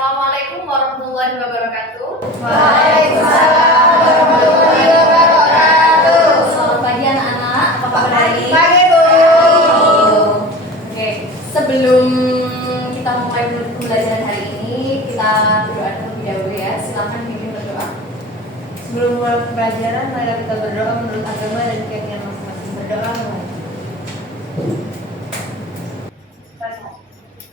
Assalamualaikum warahmatullahi wabarakatuh. Waalaikumsalam warahmatullahi wabarakatuh. Selamat pagi anak-anak. Apa kabar hari ini? Pagi, Bu. Oke, sebelum kita mulai pembelajaran hari ini, kita berdoa terlebih dahulu ya. Silakan bimbing berdoa. Sebelum mulai pembelajaran, mari kita berdoa menurut agama dan keyakinan masing-masing. Berdoa.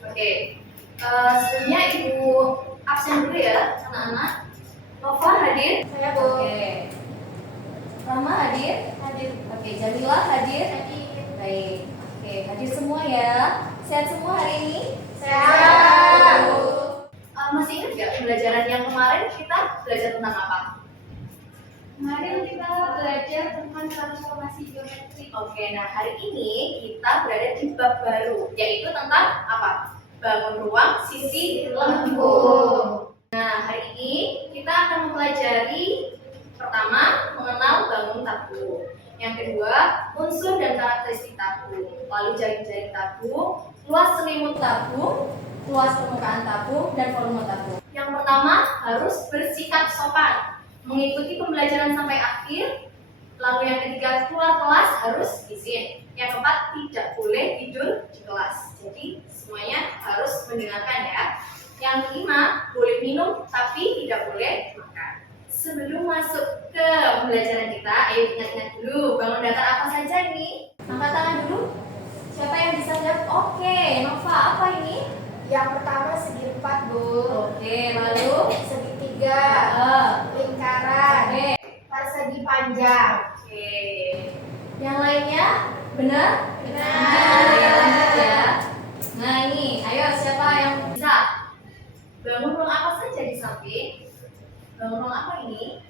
Oke, sebelumnya ibu absen dulu ya anak-anak. Nova hadir? Saya, Bu. Oke. Rama hadir? Hadir. Oke, Jamila hadir? Baik. Oke, hadir semua ya. Sehat semua hari ini? Sehat. Masih ingat nggak pembelajaran yang kemarin kita belajar tentang apa? Kemarin kita belajar tentang transformasi geometri. Oke, nah hari ini kita berada di bab baru, yaitu tentang apa? Bangun ruang sisi lengkung. Nah, hari ini kita akan mempelajari pertama, mengenal bangun tabung. Yang kedua, unsur dan karakteristik tabung. Lalu jaring-jaring tabung, luas selimut tabung, luas permukaan tabung, dan volume tabung. Yang pertama, harus bersikap sopan, mengikuti pembelajaran sampai akhir. Lalu yang ketiga, keluar kelas harus izin. Yang keempat, tidak boleh tidur di kelas. Jadi semuanya harus mendengarkan ya. Yang kelima, boleh minum tapi tidak boleh makan. Sebelum masuk ke pembelajaran kita, ayo ingat-ingat dulu bangun datar apa saja nih? Angkat tangan dulu. Siapa yang bisa jawab? Oke, Nova, apa ini? Yang pertama segi 4, Bu. Oke, lalu Segitiga, lingkaran, Oke. persegi panjang. Oke. Yang lainnya benar? Benar. Oke, lanjut ya. Nah ini, ayo siapa yang bisa? Bangun ruang apa saja di samping? Bangun ruang apa ini?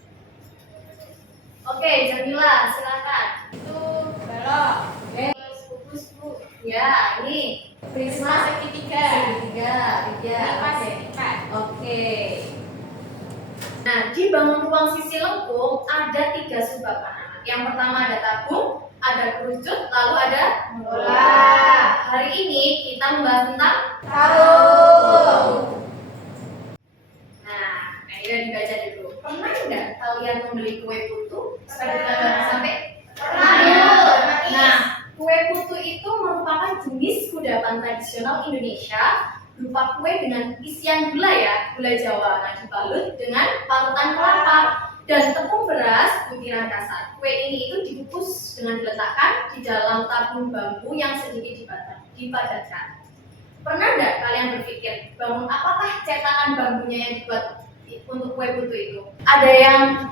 Oke, Jamila, silakan. Itu belok. Oke. Kubus, Bu. Ya, ini prisma Segitiga. segitiga. Ya, Lipat oke. selipat. Oke. Nah, di bangun ruang sisi lengkung ada 3 subbab anak. Yang pertama ada tabung, ada kerucut, lalu ada Bola. Hari ini kita membahas tentang Tabung. Nah, ayo dibaca dulu. Pernah nggak kalian membeli kue putu? Supaya kita nggak sampai Pernah. ya. Pernah. Nah, kue putu itu merupakan jenis kudapan tradisional Indonesia berupa kue dengan isian gula ya, gula Jawa. Nah, dibalut dengan parutan kelapa dan tepung beras butiran kasar. Kue ini itu dikukus dengan diletakkan di dalam tabung bambu yang sedikit dipadatkan. Pernah nggak kalian berpikir bangun apakah cetakan bambunya yang dibuat untuk kue putu itu? Ada yang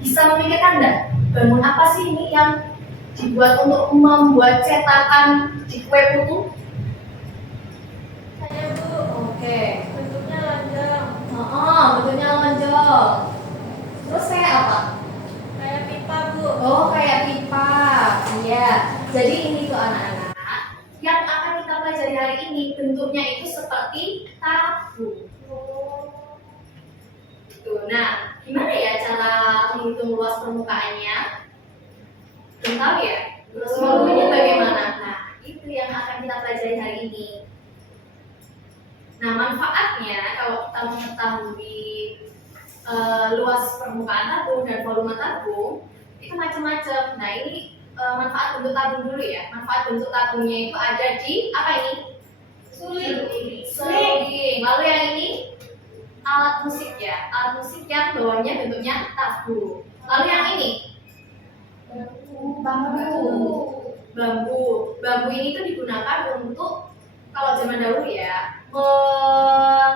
bisa memikirkan nggak? Bangun apa sih ini yang dibuat untuk membuat cetakan di kue putu? Saya, Bu. Oke. Bentuknya lonjong. Bentuknya lonjong. Terus kayak apa? Kayak pipa, Bu. Oh, kayak pipa. Iya. Jadi ini tuh anak-anak yang akan kita pelajari hari ini bentuknya itu seperti tabung. Tuh, nah, gimana ya cara menghitung luas permukaannya? Belum tahu ya? Terus volumenya bagaimana? Nah, itu yang akan kita pelajari hari ini. Nah, manfaatnya kalau kita mengetahui luas permukaan tabung dan volume tabung itu macam-macam. Nah, ini manfaat bentuk tabung dulu ya. Manfaat bentuk tabungnya itu ada di apa ini? Seling. Lalu yang ini alat musik ya. Alat musik yang bawahnya bentuknya tabung. Lalu yang ini bambu ini tuh digunakan untuk kalau zaman dahulu ya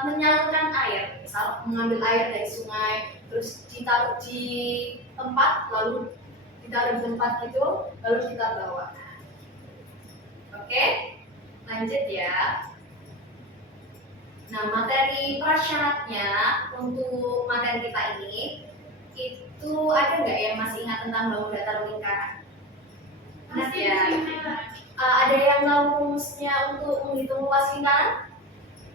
menyalurkan air, misal mengambil air dari sungai terus ditaruh di tempat lalu ditaruh di tempat gitu lalu kita bawa. Oke, lanjut ya. Nah, materi prasyaratnya untuk materi kita ini itu ada nggak yang masih ingat tentang bangun datar lingkaran? Ingat ya. Ada yang tahu rumusnya untuk menghitung luas lingkaran?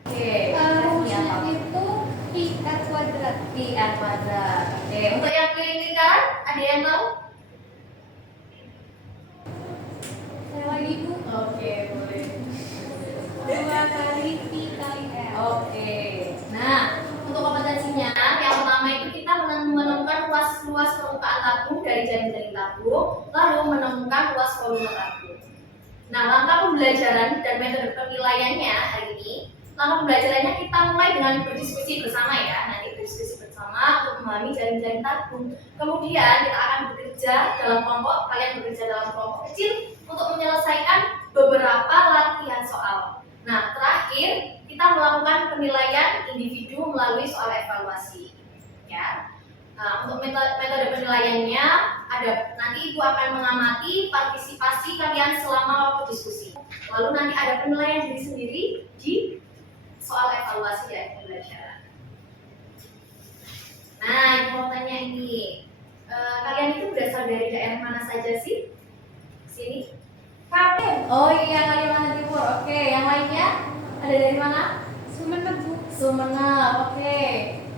Oke, Rumusnya apa? itu pi r kuadrat. Pi r kuadrat. Oke, untuk yang keliling lingkaran ada yang tahu? Saya lagi, Bu. Oke, boleh. 2 kali pi kali r. Oke. Nah, tabung, lalu menemukan luas volume tabung. Nah, langkah pembelajaran dan metode penilaiannya hari ini, langkah pembelajarannya kita mulai dengan berdiskusi bersama ya. Nanti berdiskusi bersama untuk memahami jaring-jaring tabung. Kemudian kita akan bekerja dalam kelompok, kalian bekerja dalam kelompok kecil untuk menyelesaikan beberapa latihan soal. Nah, terakhir kita melakukan penilaian individu melalui soal evaluasi. Ya. Nah, untuk metode penilaiannya ada, nanti Ibu akan mengamati partisipasi kalian selama waktu diskusi. Lalu nanti ada penilaian diri sendiri di soal evaluasi dan pembelajaran. Nah, Ibu mau tanya ini, kalian itu berasal dari daerah mana saja sih? Sini. Kapten. Oh iya, Kalimantan Timur. Oke, yang lainnya ada dari mana? Sumeneb, Bu. Sumeneb. Oke.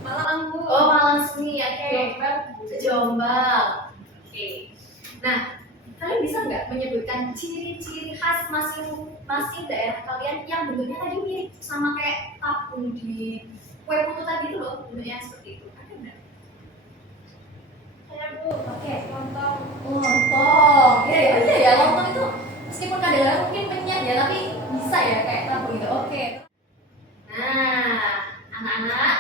Malang, Bu. Oh, Malang sini. Oke. Jombang. Jombang. Oke. Nah, kalian bisa nggak menyebutkan ciri-ciri khas masing daerah kalian yang bentuknya tadi mirip sama kayak tabung di kue putu tadi itu loh, bentuknya seperti itu. Ada nggak? Saya, Bu. Oke. Lontong. Lontong. Iya ya, lontong itu meskipun kadang-kadang mungkin penyet ya, tapi bisa ya kayak tabung gitu. Oke. Nah, anak-anak,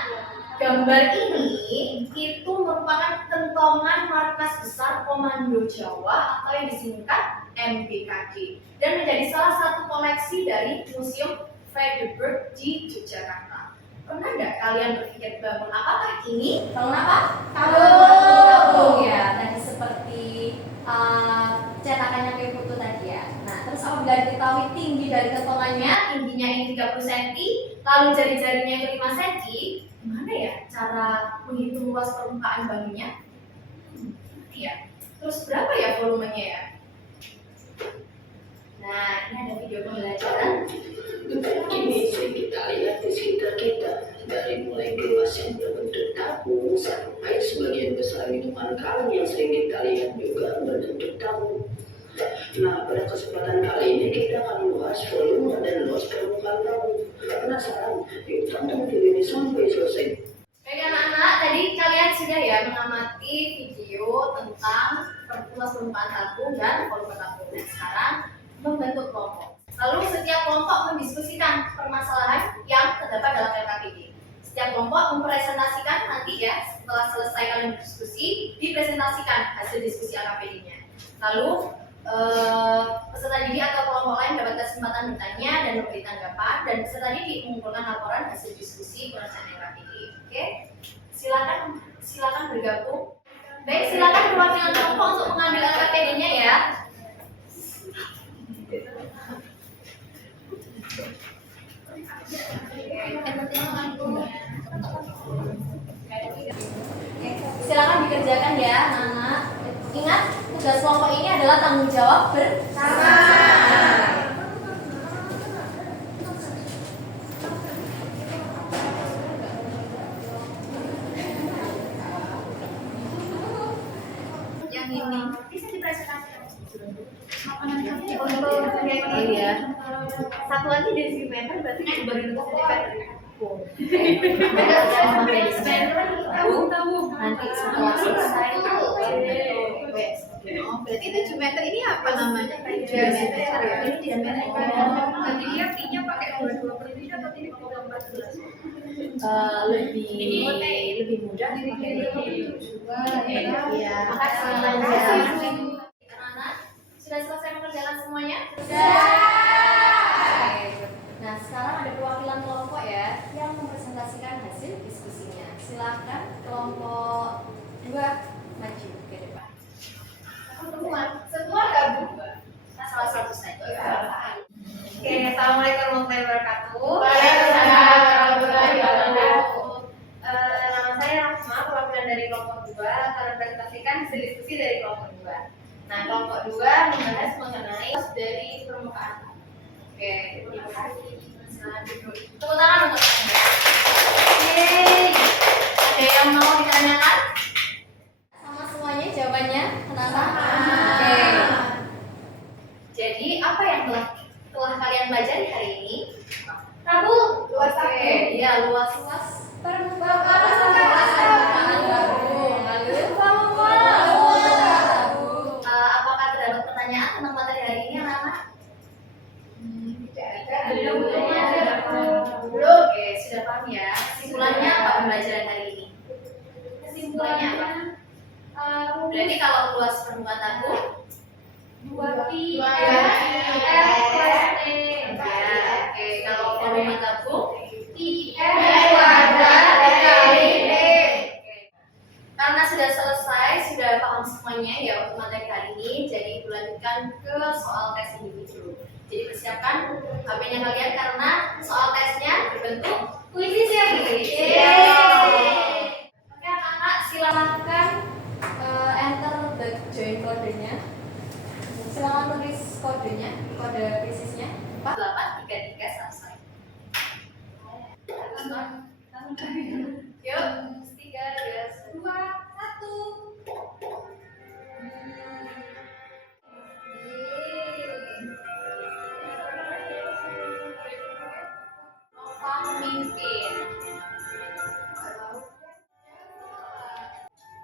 gambar ini itu merupakan kentongan markas besar Komando Jawa atau yang disingkat MBKG dan menjadi salah satu koleksi dari Museum Frederiksberg di Yogyakarta. Pernah nggak kalian berpikir bangun apakah ini? Bangun apa? Tabung ya, tadi seperti cetakannya kayak putu tadi ya. Nah, terus apabila diketahui tinggi dari kentongannya, tingginya ini 30 cm, lalu jari-jarinya itu 5 cm, gimana ya cara menghitung luas permukaan bangunnya? Iya. Terus berapa ya volumenya ya? Nah, ini ada video pembelajaran. Ini sering kita lihat di sekitar kita, dari mulai gelas yang berbentuk tabung sampai sebagian besar minuman kaleng yang sering kita lihat juga berbentuk tabung. Nah, pada kesempatan kali ini kita akan membahas volume dan luas permukaan tabung. Penasaran? Yuk tonton video ini sampai selesai. Oke anak-anak, tadi kalian sudah ya mengamati video tentang luas permukaan tabung dan volume tabung. Nah, sekarang membentuk kelompok. Lalu setiap kelompok mendiskusikan permasalahan yang terdapat dalam LKPD. Setiap kelompok mempresentasikan nanti ya, setelah selesai kalian berdiskusi, dipresentasikan hasil diskusi LKPD-nya. Lalu peserta didik atau kelompok lain dapat kesempatan bertanya dan memberi tanggapan, dan peserta didik mengumpulkan laporan hasil diskusi pelaksanaan LKPD. Oke, silakan bergabung. Baik, silakan perwakilan kelompok untuk mengambil LKPD-nya ya. Silakan dikerjakan ya, anak. Ingat, tugas kelompok ini adalah tanggung jawab bersama. Yang ini bisa dipresentasikan. Untuk yang Iya. satu lagi desimeter berarti baru sentimeter. Tahu nanti setelah selesai. Oh, berarti itu diameter ini apa namanya? Diameter ya. Ini diameter. Nanti dia P-nya pakai 22 per 3 atau 3,14? Lebih mudah dipakai. Iya. Makasih. Anak-anak, sudah selesai mengerjakan semuanya? Sudah. Nah, sekarang ada perwakilan kelompok ya yang mempresentasikan hasil diskusinya. Silakan kelompok 2 maju ke depan. Semua gabung. Nah, salah satu saja. Oke, assalamualaikum warahmatullahi wabarakatuh. Waalaikumsalam warahmatullahi wabarakatuh. Nama saya Rahma, perwakilan dari kelompok 2 akan mempresentasikan hasil diskusi dari kelompok 2. Nah, kelompok 2 membahas mengenai dari permukaan. Oke, terima kasih. Tepuk tangan untuk Anda. Yeay. Ada yang mau ditanyakan? Sama semuanya jawabannya? Kenapa? Oke. Jadi apa yang telah kalian pelajari hari ini? Tabung, luas Oke, tabung. ya luas permukaan Permukaan tabung. Lalu volume tabung. pembelajaran hari ini? Kesimpulannya apa? Berarti Rumus kalau luas permukaan tabu 2pi Dua F plus T. ya, oke. Kalau volume tabu IF kuadrat dikali T. karena sudah selesai, sudah paham semuanya ya untuk materi hari ini, jadi dilanjutkan ke soal tes individu. Jadi persiapkan HP-nya kalian karena soal tesnya berbentuk kuisis ya guys. Oke anak-anak, silakan enter the join kodenya. Silakan tulis kodenya, kode krisisnya 4833 selesai. Yuk, 3, 2, 1. Nova memimpin.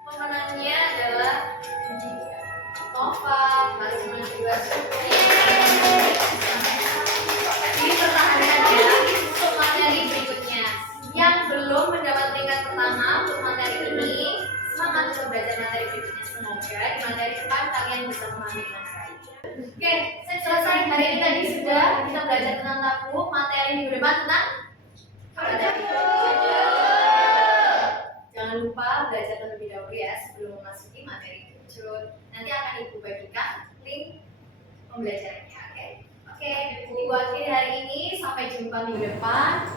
Pemenangnya adalah Nova, baru menang 2 survei. Jadi pertahankan ya untuk materi berikutnya. Yang belum mendapat peringkat pertama untuk materi ini, semangat untuk belajar materi berikutnya. Semoga di materi depan kalian bisa memahami dengan baik. Oke, selesai hari ini tadi sudah kita belajar tentang tabu. Materi minggu depan tentang jangan lupa belajar terlebih dahulu ya sebelum memasuki materi kecut. Nanti akan Ibu bagikan link pembelajarannya. Oke, Ibu akhiri hari ini. Sampai jumpa minggu depan.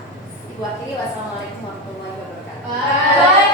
Ibu akhiri. Wassalamualaikum warahmatullahi wabarakatuh. Bye.